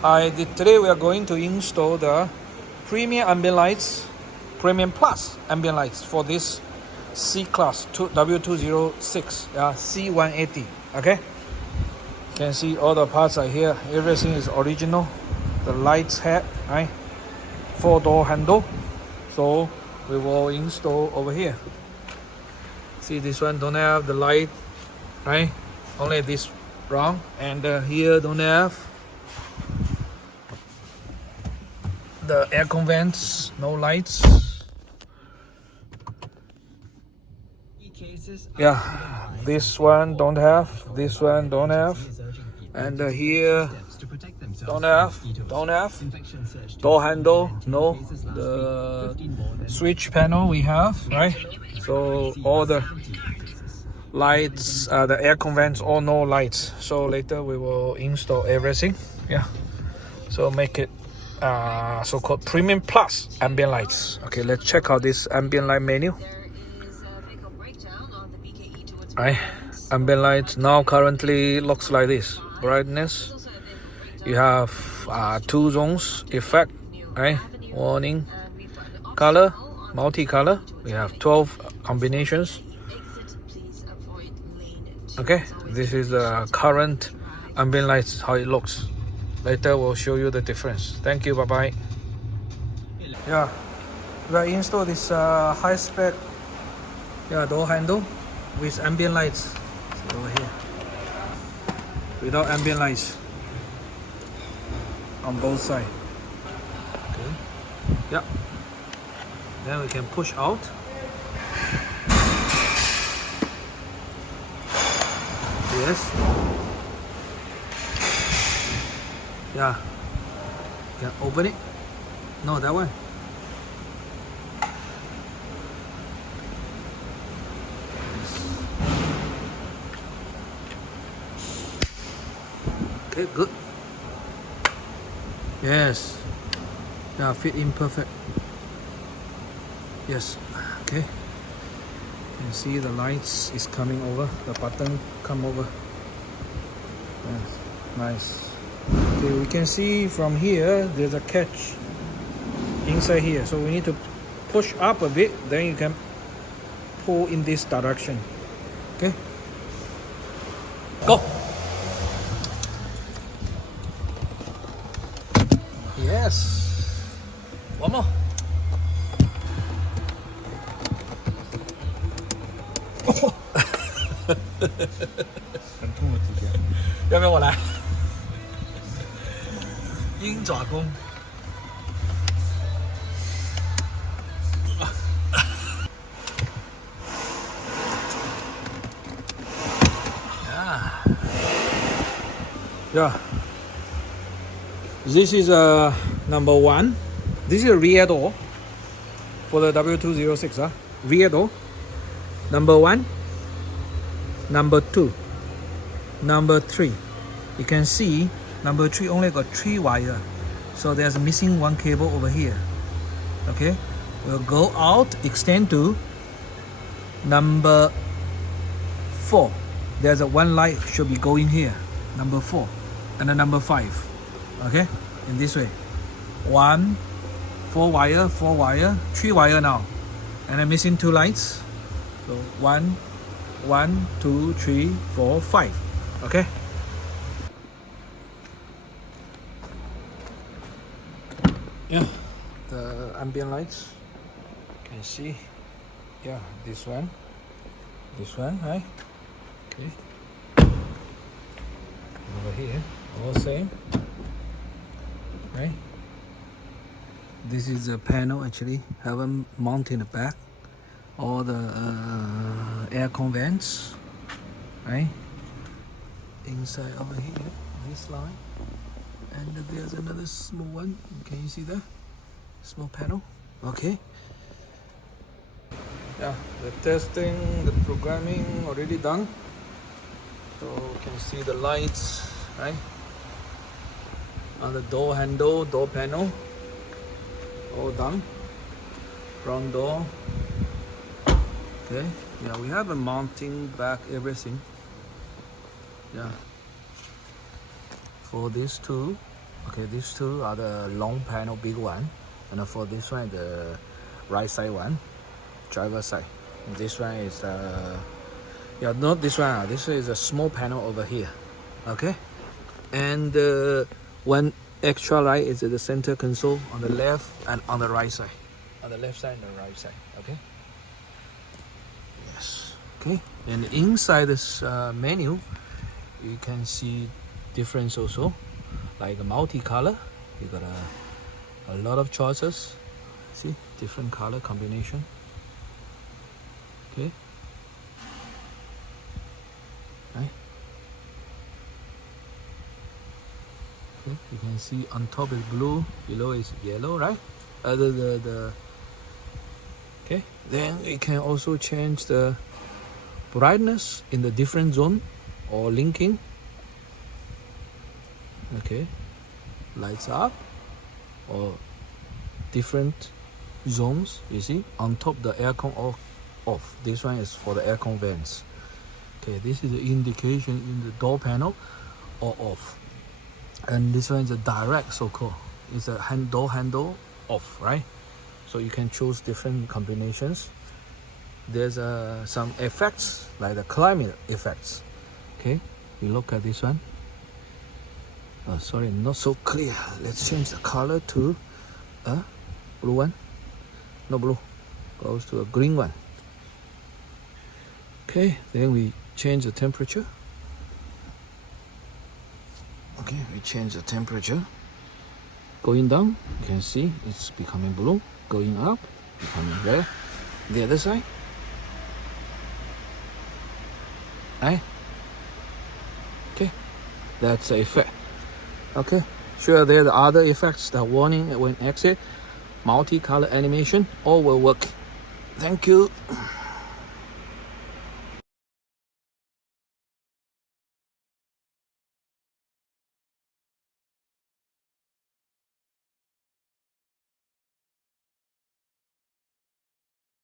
Today we are going to install the premium ambient lights, premium plus ambient lights for this C Class W206, C180. Okay, you can see all the parts are here. Everything is original. The lights head, right? 4-door handle. So we will install over here. See, this one don't have the light, right? Only this round, and here don't have the aircon vents, no lights. Yeah, this one don't have, this one don't have, and here don't have. Door handle, no. The switch panel we have, right? So all the lights, the aircon vents, all no lights. So later we will install everything. Yeah. So make it so-called premium plus ambient lights. Okay, let's check out this ambient light menu. Right, ambient lights now currently looks like this. Brightness, you have 2 zones effect, right? Warning, color, multicolor. We have 12 combinations. Okay, this is the current ambient lights, how it looks. Later we'll show you the difference. Thank you, bye bye. Yeah, we are install this high spec door handle with ambient lights. See over here, without ambient lights on both sides. Okay, yeah, then we can push out. Yes, yeah, you can open it. No, that one. Okay, good. Yes. Yeah, fit in perfect. Yes. Okay. You can see the lights is coming over. The button come over. Yes. Nice. Okay, we can see from here there's a catch inside here. So we need to push up a bit. Then you can pull in this direction. Okay. Go. Yes. One more. Oh. 很痛的指甲。要不要我来？鹰爪功。Yeah. This is number 1. This is a rear door for the W206. Rear door. Number 1. Number 2. Number 3. You can see number 3 only got 3 wire. So there's missing 1 cable over here. Okay. We'll go out, extend to number 4. There's a 1 light should be going here. Number 4. And then number 5. Okay, in this way. 1, 4 wire, 4 wire, 3 wire now, and I'm missing 2 lights. So 1, 2, 3, 4, 5. Okay. Yeah, the ambient lights. You can see. Yeah, this one, right? Okay. Over here, all same. Right, this is a panel actually, haven't mounted in the back. All the aircon vents, right? Inside over here, this line, and there's another small one. Can you see that? Small panel. Okay. Yeah, the testing, the programming already done. So you can see the lights, right? On the door handle, door panel, all done. Front door. Okay, yeah, we have a mounting back, everything. Yeah, for these two, Okay, these two are the long panel big one, and for this one the right side one, driver side. This one is yeah, not this one. This is a small panel over here. Okay, and one extra light is at the center console on the left and on the right side. On the left side and the right side. Okay. Yes. Okay. And inside this menu, you can see difference also, like a multicolor. You got a lot of choices. See, different color combination. Okay. Right. Okay. You can see on top is blue, below is yellow, right? Okay. Then you can also change the brightness in the different zone or linking. Okay, lights up or different zones. You see on top the aircon off. This one is for the aircon vents. Okay, this is the indication in the door panel or off, and this one is a direct so-called. It's a door handle off, right? So you can choose different combinations. There's some effects like the climate effects. Okay, we look at this one. Oh, sorry, not so clear. Let's change the color to a blue one. No blue, goes to a green one. Okay, then we change the temperature. Okay, we change the temperature. Going down, you can see it's becoming blue. Going up, becoming red. The other side. Right? Okay, that's the effect. Okay, sure, there are the other effects, the warning when exit, multicolor animation, all will work. Thank you.